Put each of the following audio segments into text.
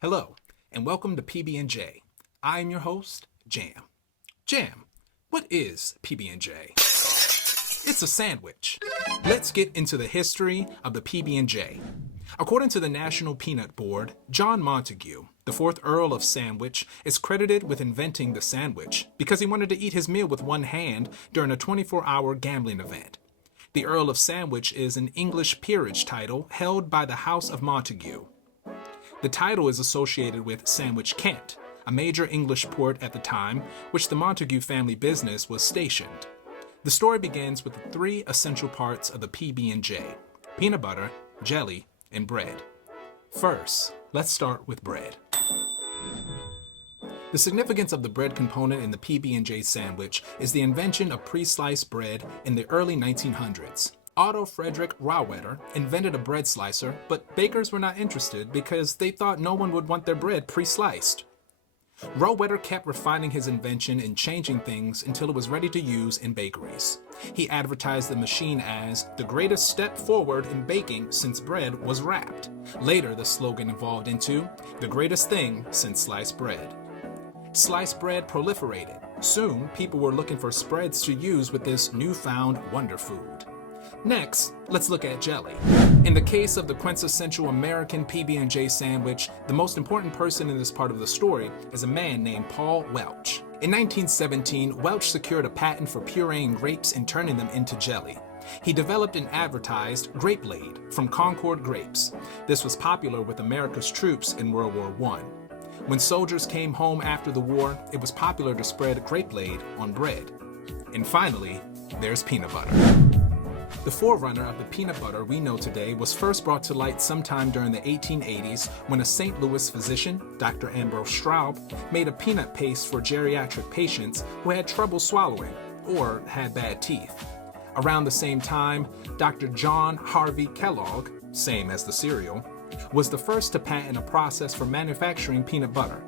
Hello, and welcome to PB&J. I am your host, Jam. Jam, what is PB&J? It's a sandwich. Let's get into the history of the PB&J. According to the National Peanut Board, John Montague, the 4th Earl of Sandwich, is credited with inventing the sandwich because he wanted to eat his meal with one hand during a 24-hour gambling event. The Earl of Sandwich is an English peerage title held by the House of Montague. The title is associated with Sandwich, Kent, a major English port at the time, which the Montague family business was stationed. The story begins with the 3 essential parts of the PB&J: peanut butter, jelly, and bread. First, let's start with bread. The significance of the bread component in the PB&J sandwich is the invention of pre-sliced bread in the early 1900s. Otto Frederick Rohwedder invented a bread slicer, but bakers were not interested because they thought no one would want their bread pre-sliced. Rohwedder kept refining his invention and changing things until it was ready to use in bakeries. He advertised the machine as the greatest step forward in baking since bread was wrapped. Later, the slogan evolved into the greatest thing since sliced bread. Sliced bread proliferated. Soon, people were looking for spreads to use with this newfound wonder food. Next, let's look at jelly. In the case of the quintessential American PB&J sandwich, the most important person in this part of the story is a man named Paul Welch. In 1917, Welch secured a patent for pureeing grapes and turning them into jelly. He developed and advertised Grape Blade from Concord grapes. This was popular with America's troops in World War I. When soldiers came home after the war, it was popular to spread Grape Blade on bread. And finally, there's peanut butter. The forerunner of the peanut butter we know today was first brought to light sometime during the 1880s when a St. Louis physician, Dr. Ambrose Straub, made a peanut paste for geriatric patients who had trouble swallowing or had bad teeth. Around the same time, Dr. John Harvey Kellogg, same as the cereal, was the first to patent a process for manufacturing peanut butter.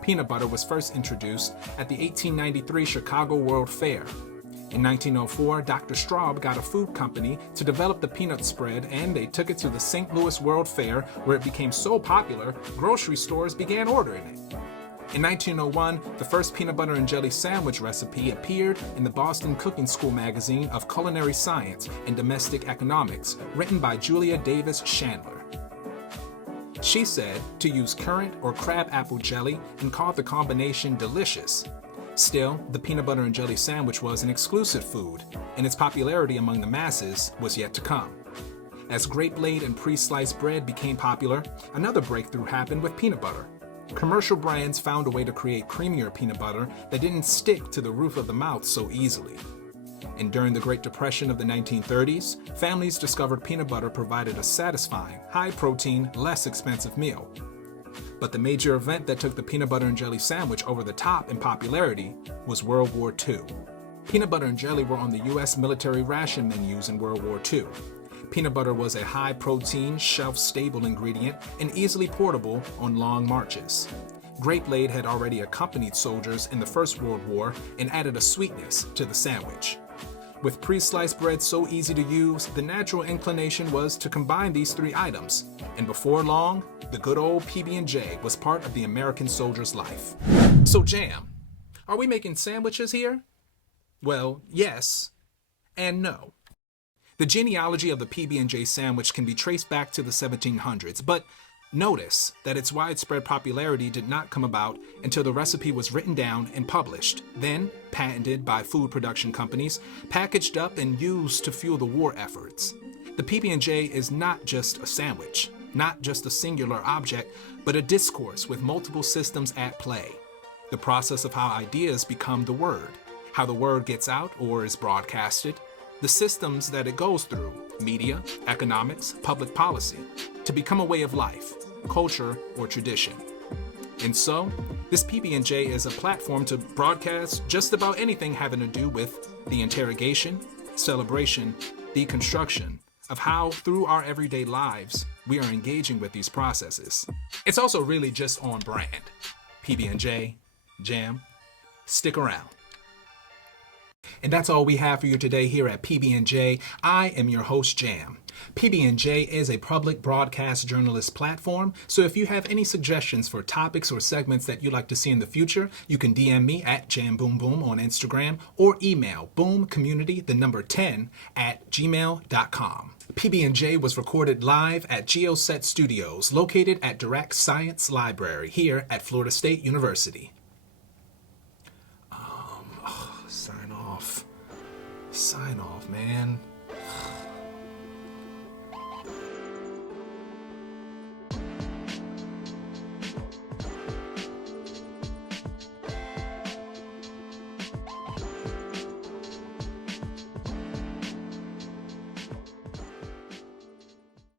Peanut butter was first introduced at the 1893 Chicago World Fair. In 1904, Dr. Straub got a food company to develop the peanut spread, and they took it to the St. Louis World Fair, where it became so popular, grocery stores began ordering it. In 1901, the first peanut butter and jelly sandwich recipe appeared in the Boston Cooking School magazine of Culinary Science and Domestic Economics, written by Julia Davis Chandler. She said to use currant or crabapple jelly and called the combination delicious. Still, the peanut butter and jelly sandwich was an exclusive food, and its popularity among the masses was yet to come. As Grape Blade and pre-sliced bread became popular, another breakthrough happened with peanut butter. Commercial brands found a way to create creamier peanut butter that didn't stick to the roof of the mouth so easily. And during the Great Depression of the 1930s, families discovered peanut butter provided a satisfying, high-protein, less expensive meal. But the major event that took the peanut butter and jelly sandwich over the top in popularity was World War II. Peanut butter and jelly were on the U.S. military ration menus in World War II. Peanut butter was a high-protein, shelf-stable ingredient and easily portable on long marches. Grape Blade had already accompanied soldiers in the First World War and added a sweetness to the sandwich. With pre-sliced bread so easy to use, the natural inclination was to combine these 3 items, and before long, the good old PB&J was part of the American soldier's life. So Jam, are we making sandwiches here? Well, yes and no. The genealogy of the PB&J sandwich can be traced back to the 1700s, but notice that its widespread popularity did not come about until the recipe was written down and published, then patented by food production companies, packaged up and used to fuel the war efforts. The PB&J is not just a sandwich, not just a singular object, but a discourse with multiple systems at play. The process of how ideas become the word, how the word gets out or is broadcasted, the systems that it goes through, media, economics, public policy, to become a way of life, culture, or tradition. And so, this PB&J is a platform to broadcast just about anything having to do with the interrogation, celebration, deconstruction of how, through our everyday lives, we are engaging with these processes. It's also really just on brand. PB&J, Jam, stick around. And that's all we have for you today here at PB&J. I am your host, Jam. PB&J is a public broadcast journalist platform, so if you have any suggestions for topics or segments that you'd like to see in the future, you can DM me at JamBoomBoom on Instagram or email boomcommunity10 at gmail.com. PB&J was recorded live at GeoSet Studios, located at Dirac Sciences Library here at Florida State University. Sign off, man.